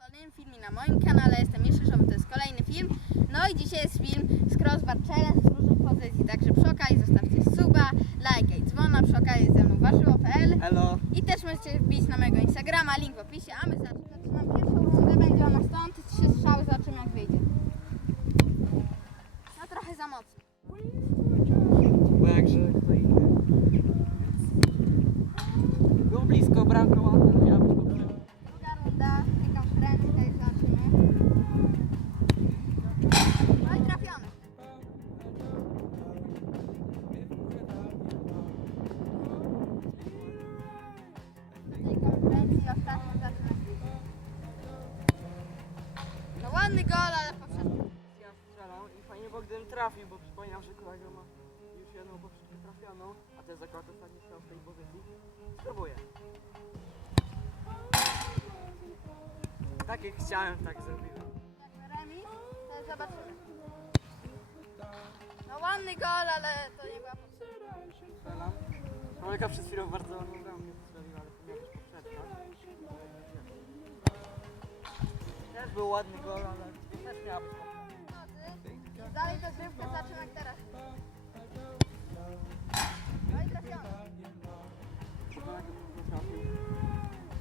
Kolejnym filmie na moim kanale jestem jeszcze Szyszowy, to jest kolejny film. No i dzisiaj jest film z Crossbar Challenge z różnych pozycji, także przy okazji zostawcie suba, lajka i dzwona, przy okazji jest ze mną warzywo.pl Elo. i też możecie wbić na mojego Instagrama, link w opisie, a my zaczynamy pierwszą rundę, będzie ona stąd, trzy strzały, zobaczymy jak wyjdzie. Ładny gol, ale poprzedni. Ja strzelam i fajnie, bo gdybym trafił, bo przypominam, że kolega ma już jedną poprzednią trafioną, a jest akurat ostatni strzał w tej pozycji. Spróbuję. Tak jak chciałem, tak zrobiłem. Jakby remis, to zobaczymy. No ładny gol, ale to nie była poprzednia. Strzelam. Kolega przed chwilą bardzo ładną bramkę strzelił, Też był ładny gol, ale też miała być. Dalej dogrywkę, zobaczymy jak teraz. No i trafił.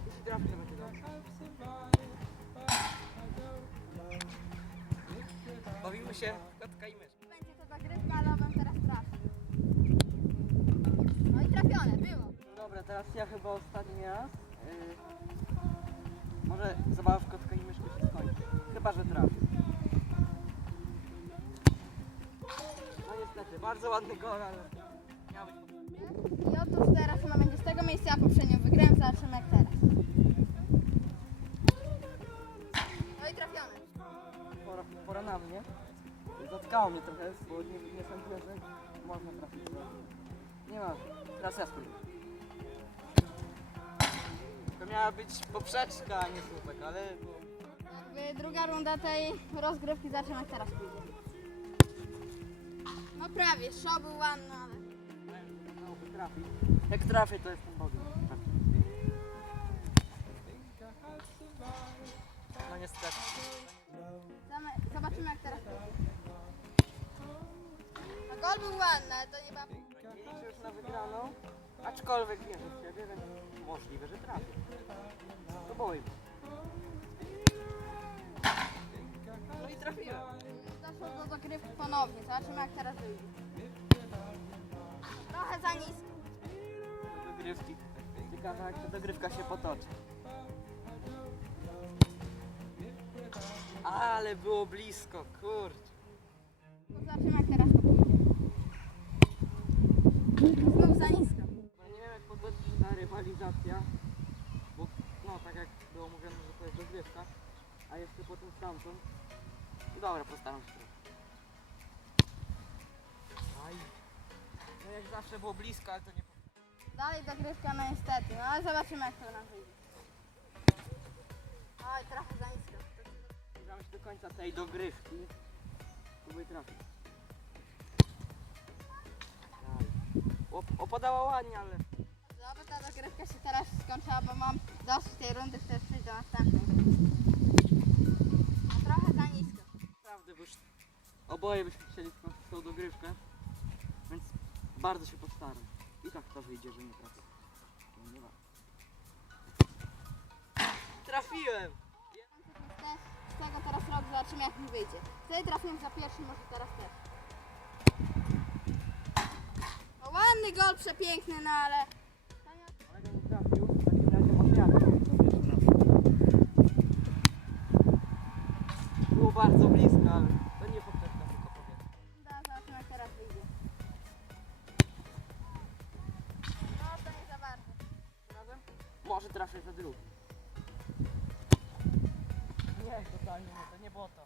Jeśli trafi, to będzie dobrze. Bawimy się. Będzie to zagrywka, ale bym teraz trafił. No i trafione, było. Dobra, teraz ja chyba ostatni raz. Yy, może zabawa w kotka i się skończy. Chyba, że trafię. No niestety, bardzo ładny gol, ale miał być poprzedni. I otóż teraz ona będzie z tego miejsca, a poprzednio wygrałem, zobaczymy jak teraz. No i trafione. pora, pora na mnie. Zatkało mnie trochę, bo nie, nie sądziłem, że można trafić. Nie ma. Teraz ja spróbuję. To miała być poprzeczka, a nie słupek, ale druga runda tej rozgrywki, zobaczymy jak teraz pójdzie. No prawie, show był ładny, ale... Jak trafię, to jestem Bogiem. No niestety. Zobaczymy jak teraz pójdzie. No gol był ładny, ale to nie była... Liczę już na wygraną, aczkolwiek wierzę w siebie, więc możliwe, że trafię. Spróbujmy. No Dogrywki ponownie, zobaczymy jak teraz wyjdzie. Trochę za nisko. Dogrywki. Ciekawe jak ta dogrywka się potoczy. Ale było blisko, kurczę. No Zobaczymy jak teraz to pójdzie. Znów za nisko. No nie wiem jak potoczy ta rywalizacja, bo no tak jak było mówione, że to jest dogrywka, a jeszcze potem stamtąd. I dobra, postaram się. Aj. No jak zawsze było blisko, ale to nie Dalej dogrywka, no niestety, no ale zobaczymy jak to nam wyjdzie. Oj, trochę za nisko. Zbliżamy się do końca tej dogrywki. Próbuj trafić. Aj. O- Opadała ładnie, ale Dobra, ta dogrywka się teraz skończyła, bo mam dosyć tej rundy, chcę przejść do następnej. No trochę za nisko. naprawdę, bo już oboje byśmy chcieli skończyć tą dogrywkę, bardzo się postaram. I tak to wyjdzie, że nie trafię. No nie ma. Trafiłem! Z tego teraz rok zobaczymy jak mi wyjdzie. Wtedy trafiłem za pierwszy, może teraz też. No ładny gol, przepiękny, no ale... to nie- Kolega nie trafił, w takim razie może ja Było bardzo blisko, drugi. Nie, totalnie nie, to nie było to.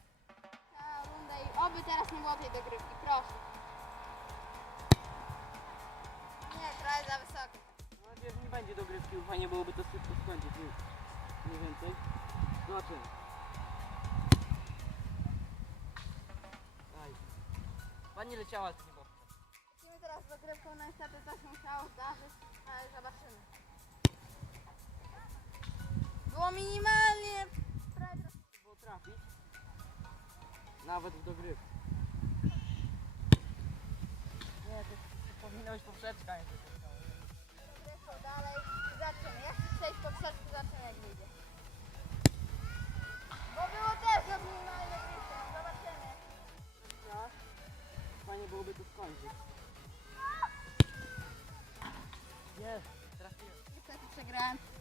Ta runda i oby teraz nie było tej dogrywki, proszę. Nie, trochę za wysoko. Mam nadzieję, że nie będzie dogrywki, bo fajnie byłoby to szybko skończyć. Nie, nie więcej. Zobaczymy. Aj. Pani leciała, ale to nie było. Lecimy teraz dogrywką, no niestety coś minimalnie. Było trafić. Nawet w dogrywce. Nie, to, powinno być poprzeczka. Dalej, zacznę. Ja chcę przejść poprzeczkę, zacznę jak wyjdzie.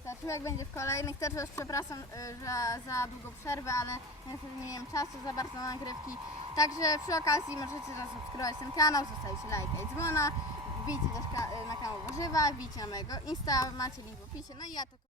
Zobaczymy jak będzie w kolejnych. Też was przepraszam y, za, za długą przerwę, ale nie miałem czasu za bardzo na nagrywki. Także przy okazji możecie zasubskrybować ten kanał, zostawić lajka i dzwona. Wbijcie też y, na kanał Warzywa, wbijcie na mojego Insta, macie link w opisie. No i ja to